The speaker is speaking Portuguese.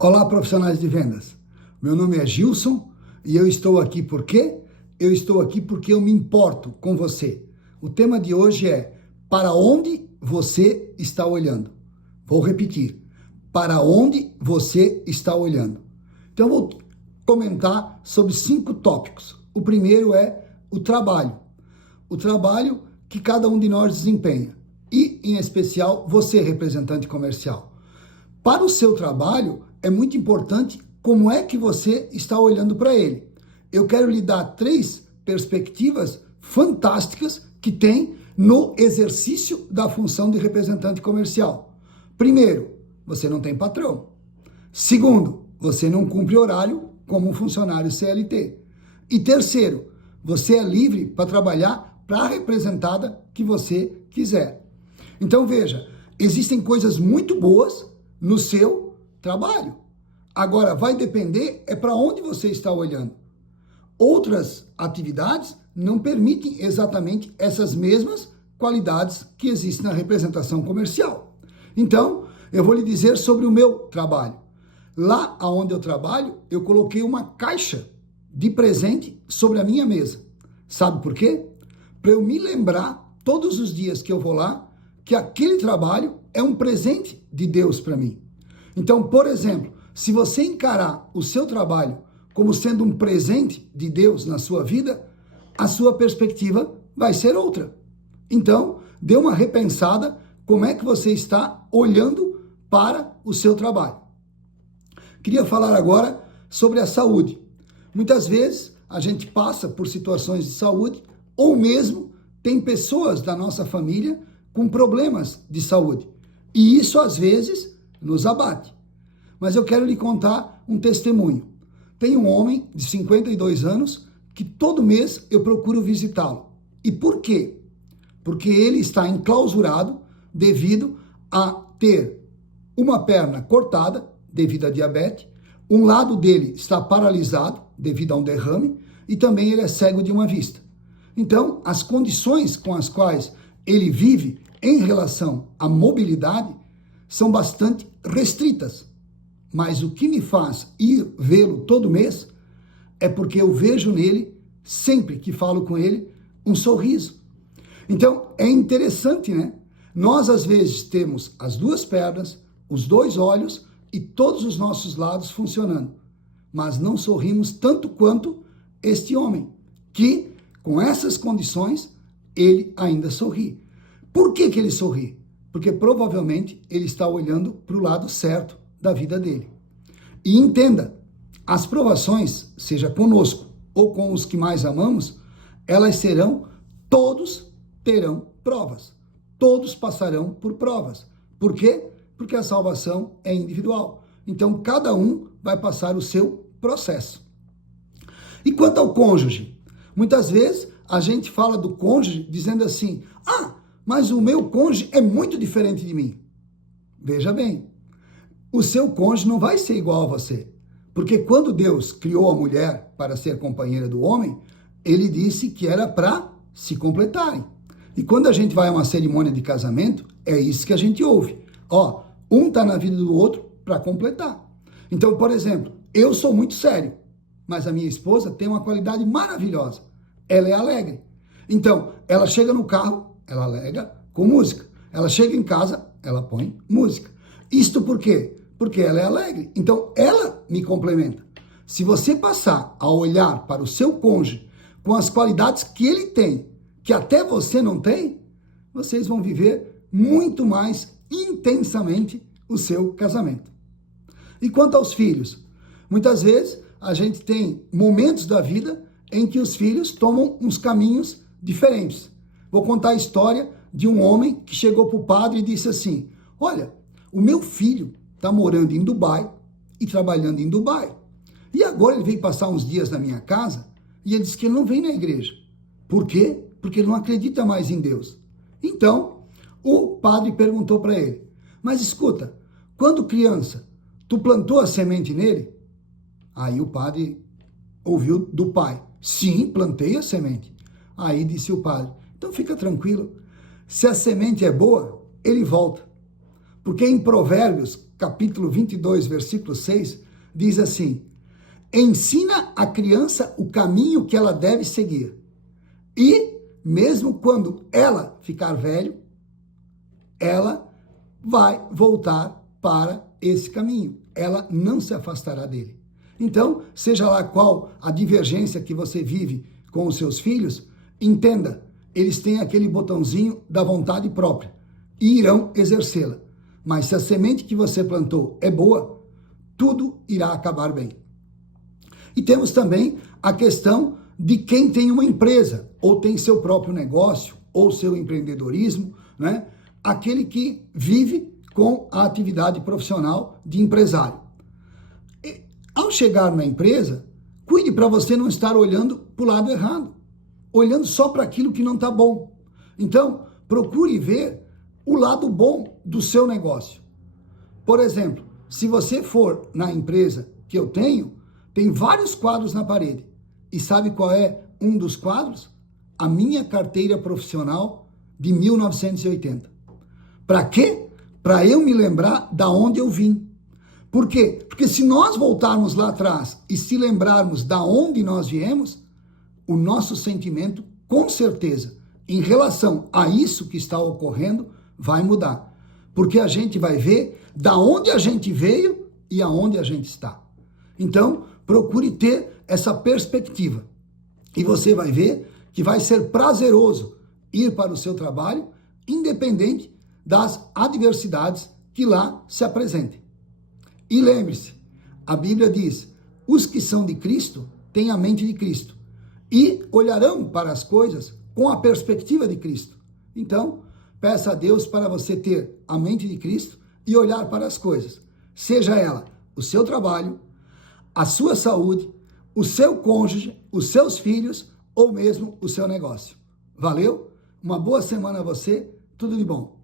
Olá, profissionais de vendas. Meu nome é Gilson e eu estou aqui por quê? Eu estou aqui porque eu me importo com você. O tema de hoje é: para onde você está olhando? Vou repetir: para onde você está olhando? Então eu vou comentar sobre 5 tópicos. O primeiro é o trabalho. O trabalho que cada um de nós desempenha. E, em especial, você, representante comercial. Para o seu trabalho, é muito importante como é que você está olhando para ele. Eu quero lhe dar 3 perspectivas fantásticas que tem no exercício da função de representante comercial. Primeiro, você não tem patrão. Segundo, você não cumpre horário como um funcionário CLT. E terceiro, você é livre para trabalhar para a representada que você quiser. Então veja, existem coisas muito boas no seu trabalho. Agora, vai depender para onde você está olhando. Outras atividades não permitem exatamente essas mesmas qualidades que existem na representação comercial. Então, eu vou lhe dizer sobre o meu trabalho. Lá onde eu trabalho, eu coloquei uma caixa de presente sobre a minha mesa. Sabe por quê? Para eu me lembrar, todos os dias que eu vou lá, que aquele trabalho é um presente de Deus para mim. Então, por exemplo, se você encarar o seu trabalho como sendo um presente de Deus na sua vida, a sua perspectiva vai ser outra. Então, dê uma repensada como é que você está olhando para o seu trabalho. Queria falar agora sobre a saúde. Muitas vezes a gente passa por situações de saúde ou mesmo tem pessoas da nossa família com problemas de saúde. E isso às vezes nos abate. Mas eu quero lhe contar um testemunho. Tem um homem de 52 anos que todo mês eu procuro visitá-lo. E por quê? Porque ele está enclausurado devido a ter uma perna cortada devido a diabetes, um lado dele está paralisado devido a um derrame e também ele é cego de uma vista. Então, as condições com as quais ele vive em relação à mobilidade são bastante restritas. Mas o que me faz ir vê-lo todo mês é porque eu vejo nele, sempre que falo com ele, um sorriso. Então, é interessante, né? Nós, às vezes, temos as 2 pernas, os 2 olhos e todos os nossos lados funcionando. Mas não sorrimos tanto quanto este homem, que, com essas condições, ele ainda sorri. Por que ele sorri? Porque provavelmente ele está olhando para o lado certo da vida dele. E entenda, as provações, seja conosco ou com os que mais amamos, elas serão, todos terão provas. Todos passarão por provas. Por quê? Porque a salvação é individual. Então, cada um vai passar o seu processo. E quanto ao cônjuge? Muitas vezes a gente fala do cônjuge dizendo assim: mas o meu cônjuge é muito diferente de mim. Veja bem, o seu cônjuge não vai ser igual a você. Porque quando Deus criou a mulher para ser companheira do homem, ele disse que era para se completarem. E quando a gente vai a uma cerimônia de casamento, é isso que a gente ouve. Um está na vida do outro para completar. Então, por exemplo, eu sou muito sério, mas a minha esposa tem uma qualidade maravilhosa. Ela é alegre. Então, ela chega no carro, ela alega com música. Ela chega em casa, ela põe música. Isto por quê? Porque ela é alegre. Então, ela me complementa. Se você passar a olhar para o seu cônjuge com as qualidades que ele tem, que até você não tem, vocês vão viver muito mais intensamente o seu casamento. E quanto aos filhos? Muitas vezes a gente tem momentos da vida em que os filhos tomam uns caminhos diferentes. Vou contar a história de um homem que chegou para o padre e disse assim: olha, o meu filho está morando em Dubai e trabalhando em Dubai. E agora ele veio passar uns dias na minha casa e ele disse que ele não vem na igreja. Por quê? Porque ele não acredita mais em Deus. Então, o padre perguntou para ele: mas escuta, quando criança, tu plantou a semente nele? Aí o padre ouviu do pai: sim, plantei a semente. Aí disse o padre: então fica tranquilo, se a semente é boa, ele volta. Porque em Provérbios, capítulo 22, versículo 6, diz assim: ensina a criança o caminho que ela deve seguir, e mesmo quando ela ficar velho, ela vai voltar para esse caminho. Ela não se afastará dele. Então, seja lá qual a divergência que você vive com os seus filhos, entenda, eles têm aquele botãozinho da vontade própria e irão exercê-la. Mas se a semente que você plantou é boa, tudo irá acabar bem. E temos também a questão de quem tem uma empresa, ou tem seu próprio negócio, ou seu empreendedorismo, né? Aquele que vive com a atividade profissional de empresário. E, ao chegar na empresa, cuide para você não estar olhando para o lado errado, olhando só para aquilo que não está bom. Então, procure ver o lado bom do seu negócio. Por exemplo, se você for na empresa que eu tenho, tem vários quadros na parede. E sabe qual é um dos quadros? A minha carteira profissional de 1980. Para quê? Para eu me lembrar da onde eu vim. Por quê? Porque se nós voltarmos lá atrás e se lembrarmos da onde nós viemos, o nosso sentimento, com certeza, em relação a isso que está ocorrendo, vai mudar. Porque a gente vai ver da onde a gente veio e aonde a gente está. Então, procure ter essa perspectiva. E você vai ver que vai ser prazeroso ir para o seu trabalho, independente das adversidades que lá se apresentem. E lembre-se, a Bíblia diz, os que são de Cristo têm a mente de Cristo e olharão para as coisas com a perspectiva de Cristo. Então, peça a Deus para você ter a mente de Cristo e olhar para as coisas, seja ela o seu trabalho, a sua saúde, o seu cônjuge, os seus filhos ou mesmo o seu negócio. Valeu? Uma boa semana a você, tudo de bom.